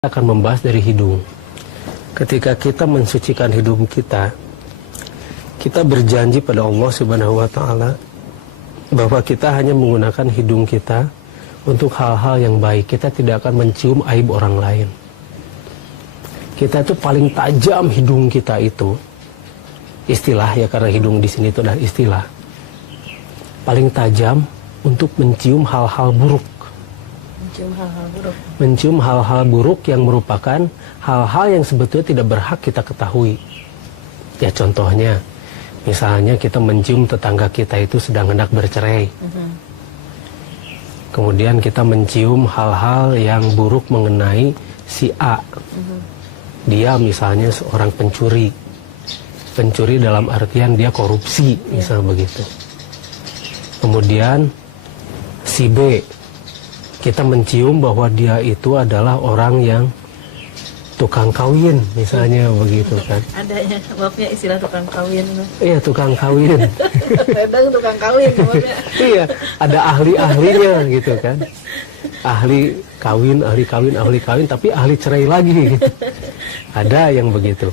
akan membahas dari hidung. Ketika kita mensucikan hidung kita, kita berjanji pada Allah Subhanahu wa Ta'ala bahwa kita hanya menggunakan hidung kita untuk hal-hal yang baik. Kita tidak akan mencium aib orang lain. Kita itu paling tajam hidung kita itu, istilah ya, karena hidung di sini itu adalah istilah, paling tajam untuk mencium hal-hal buruk. Mencium hal-hal buruk yang merupakan hal-hal yang sebetulnya tidak berhak kita ketahui. Ya contohnya, misalnya kita mencium tetangga kita itu sedang hendak bercerai. Kemudian kita mencium hal-hal yang buruk mengenai si A. Dia misalnya seorang pencuri. Pencuri dalam artian dia korupsi, misalnya begitu. Kemudian si B, kita mencium bahwa dia itu adalah orang yang tukang kawin, misalnya begitu kan. Ada ya, maafnya istilah tukang kawin. Iya, tukang kawin. Kadang tukang kawin, maafnya. Iya, ada ahli-ahlinya gitu kan. Ahli kawin, tapi ahli cerai lagi gitu. Ada yang begitu.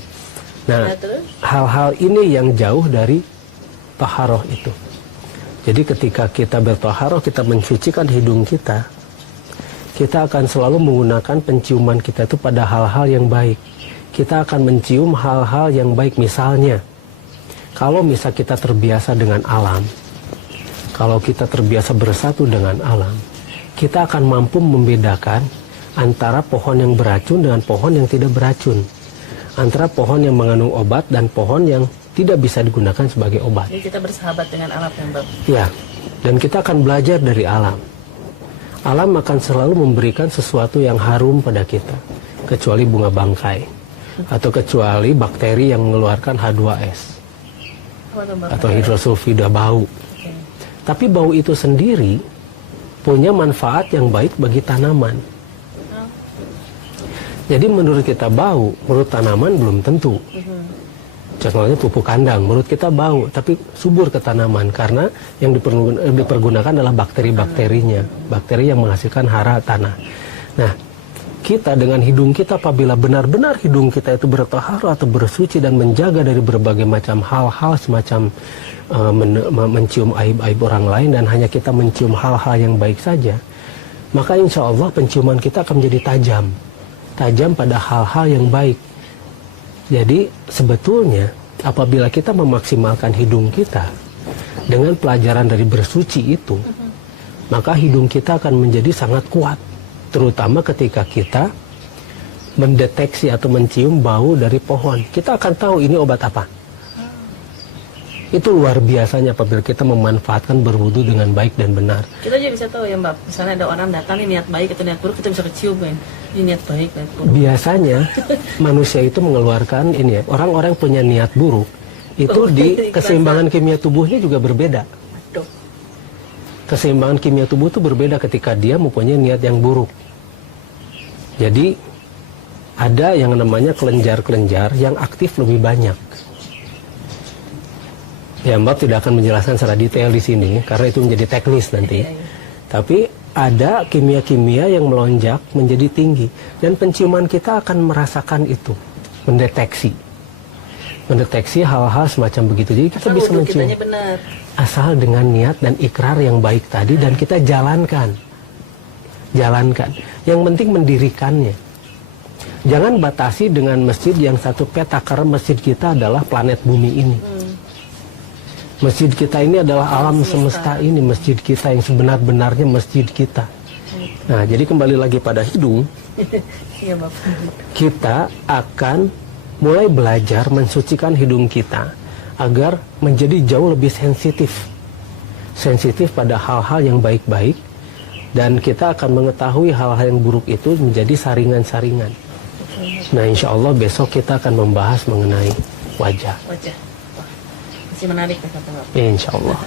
Nah, hal-hal ini yang jauh dari taharah itu. Jadi ketika kita bertaharah, kita mensucikan hidung kita, kita akan selalu menggunakan penciuman kita itu pada hal-hal yang baik. Kita akan mencium hal-hal yang baik. Misalnya, kalau misal kita terbiasa dengan alam, kalau kita terbiasa bersatu dengan alam, kita akan mampu membedakan antara pohon yang beracun dengan pohon yang tidak beracun, antara pohon yang mengandung obat dan pohon yang tidak bisa digunakan sebagai obat. Jadi kita bersahabat dengan alam yang baik. Ya, dan kita akan belajar dari alam. Alam akan selalu memberikan sesuatu yang harum pada kita, kecuali bunga bangkai, atau kecuali bakteri yang mengeluarkan H2S, atau hidrosulfida, bau. Tapi bau itu sendiri punya manfaat yang baik bagi tanaman. Jadi menurut kita bau, menurut tanaman belum tentu. Contohnya pupuk kandang, menurut kita bau, tapi subur ke tanaman karena yang dipergunakan adalah bakteri-bakterinya, bakteri yang menghasilkan hara tanah. Nah, kita dengan hidung kita, apabila benar-benar hidung kita itu bertaharah atau bersuci dan menjaga dari berbagai macam hal-hal semacam mencium aib-aib orang lain dan hanya kita mencium hal-hal yang baik saja, maka insya Allah penciuman kita akan menjadi tajam pada hal-hal yang baik. Jadi sebetulnya apabila kita memaksimalkan hidung kita dengan pelajaran dari bersuci itu, maka hidung kita akan menjadi sangat kuat, terutama ketika kita mendeteksi atau mencium bau dari pohon. Kita akan tahu ini obat apa. Itu luar biasanya apabila kita memanfaatkan berwudu dengan baik dan benar. Kita juga bisa tahu ya Mbak, misalnya ada orang datang ini niat baik atau niat buruk, kita bisa kecium kan. Ini niat baik, niat buruk. Biasanya manusia itu mengeluarkan ini ya, orang-orang punya niat buruk itu di keseimbangan kimia tubuhnya juga berbeda. Keseimbangan kimia tubuh itu berbeda ketika dia mempunyai niat yang buruk. Jadi ada yang namanya kelenjar-kelenjar yang aktif lebih banyak. Ya, Mbak tidak akan menjelaskan secara detail di sini karena itu menjadi teknis nanti. Tapi ada kimia-kimia yang melonjak menjadi tinggi dan penciuman kita akan merasakan itu, mendeteksi hal-hal semacam begitu. Jadi kita bisa mencium asal dengan niat dan ikrar yang baik tadi dan kita jalankan. Yang penting mendirikannya. Jangan batasi dengan masjid yang satu peta karena masjid kita adalah planet bumi ini. Masjid kita ini adalah alam semesta ini, masjid kita yang sebenar-benarnya masjid kita. Nah, jadi kembali lagi pada hidung, kita akan mulai belajar mensucikan hidung kita agar menjadi jauh lebih sensitif pada hal-hal yang baik-baik, dan kita akan mengetahui hal-hal yang buruk itu menjadi saringan-saringan. Nah, insya Allah besok kita akan membahas mengenai wajah. Masih menarik ya kata Bapak. Insya Allah.